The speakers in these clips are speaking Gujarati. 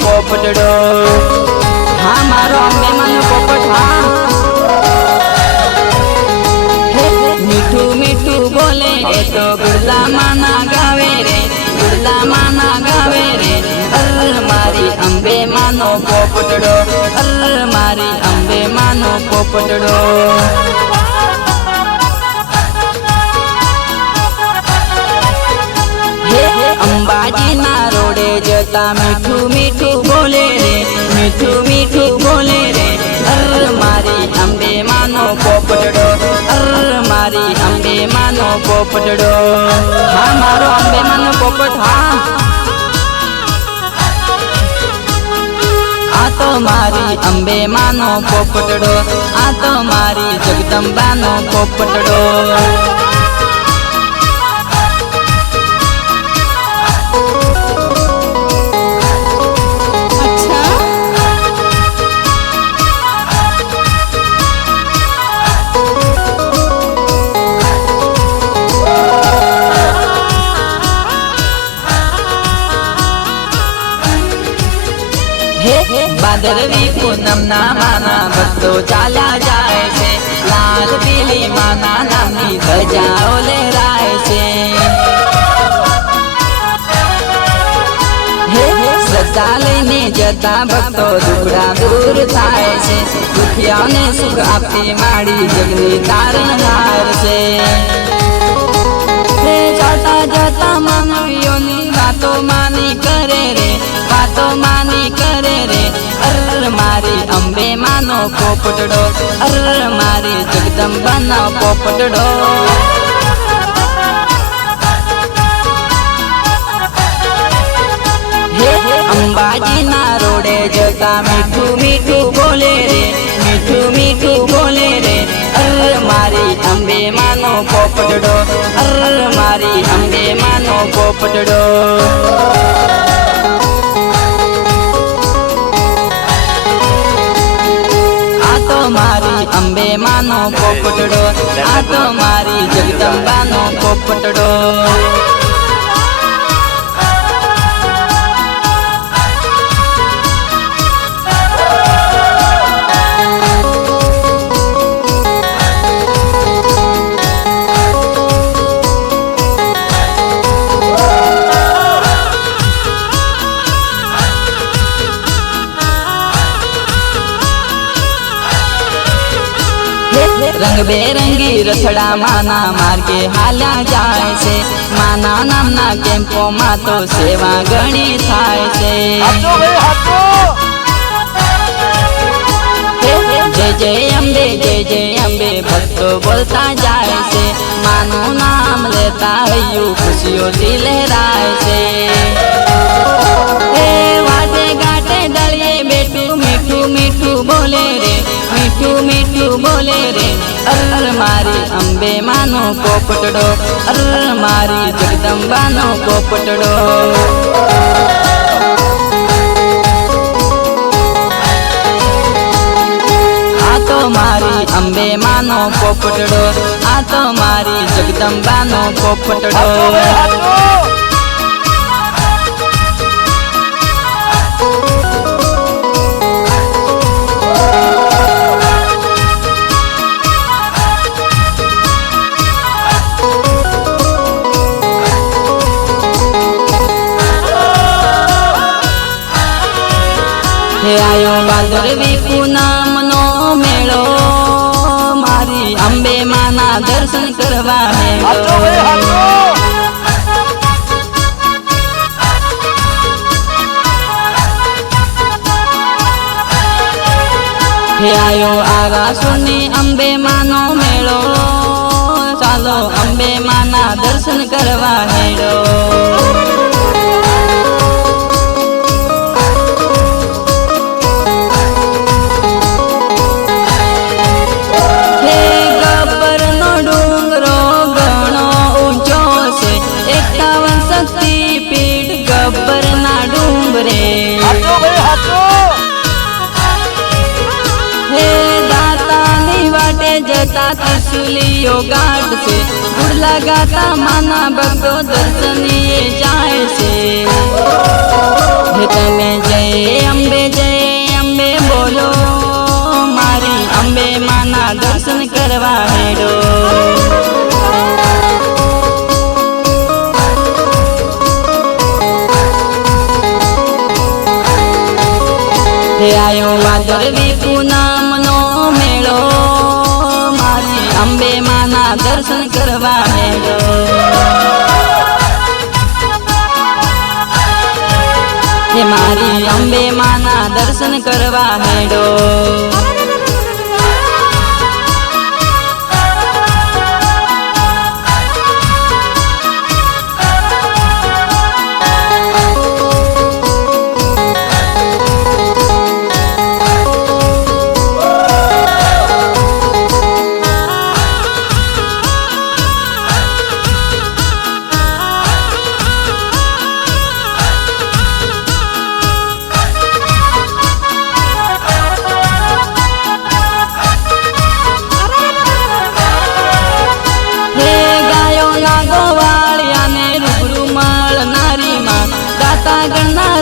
પોપટડો હા મારો અંબે માનો પોપટ હા મીઠું મીઠું બોલે રે તો ગુરલા માના ગાવે રે ગુરલા માના ગાવે રે મારી અંબે માનો પોપટડો મારી અંબે માનો પોપટડો અંબાજી ના રોડે જતા મીઠું મીઠું બોલે રે મીઠું મીઠું બોલે રે મારી અંબે માનો પોપટડો મારી અંબે માનો પોપટડો હા મારો અંબે માનો પોપટ હા આ તો મારી અંબે માનો પોપટડો આ તો મારી જગદંબાનો પોપટડો ભાદરવી પૂનમ ના માના ભક્તો ચાલ્યા જાય છે લાલ પીલી માના નામની ધજાઓ લહેરાય છે શ્રદ્ધા લઈને જતા ભક્તો દુખડા દૂર થાય છે દુખિયાઓને સુખ આપતી માડી જગની તારણહાર છે જતા જતા માનવીઓની વાતો માની કરે રે વાતો માની કરે રે મારી અંબે માનો પોપટડો મારી જગદંબાનો પોપટડો અંબાજી ના રોડે જતા મીઠું મીઠું બોલે રે મીઠું મીઠું બોલે રે મારી અંબે માનો પોપટડો મારી અંબે માનો પોપટડો મારી અંબે માનો પોપટડો આ તો મારી જગદંબાનો પોપટડો રંગબેરંગી રથડા માના માર્ગે હાલ્યા જાય છે માના નામના કેમ્પોમાં તો સેવા ઘણી થાય છે જય જય અંબે ભક્તો બોલતા જાય છે માનું નામ લેતા હૈયું ખુશીઓથી લહેરાય છે વાટે ગાટે દળીએ બેઠું મીઠું મીઠું બોલે રે મીઠું મીઠું બોલે રે મારી અંબે માનો પોપટડો મારી જગદંબાનો પોપટડો આ તો મારી અંબે માનો પોપટડો આ તો મારી જગદંબાનો પોપટડો આયો ભાદરવી પૂનમ નો મેળો મારી અંબે માના દર્શન કરવા મેળો આયો આગાસુની અંબે માનો મેળો ચાલો અંબે માના દર્શન કરવા મેળો जता त्रिशूलियो गाट से લગાતા માના ભક્તો દર્શનીએ જાય છે હે તમે જય અંબે બોલો મારી અંબે માના દર્શન કરવા હેડો હે આયો ભાદરવી પૂનમનો મેળો મારી અંબે માના દર્શન કરવા હેડો હે મારી અંબે માના દર્શન કરવા હેડો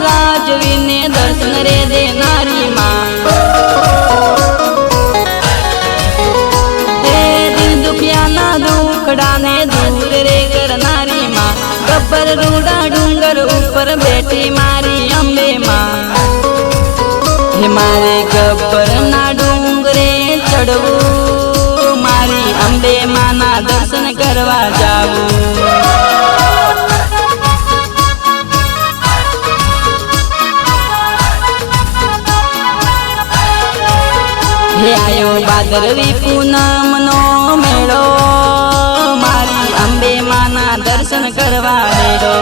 રાજવીને દર્શન રે દેનારી માં હે દિલ દુખિયાના દુખડાને દૂર રે કરનારી માં ગબ્બર રૂડા ડુંગર ઉપર બેઠી મારી અંબે માં હે મારે ગબ્બરના ડુંગરે ચડવું મારી અંબે માના દર્શન કરવા જાવું હે આયો ભાદરવી પૂનમનો મેળો મારી અંબે માના દર્શન કરવા હેડો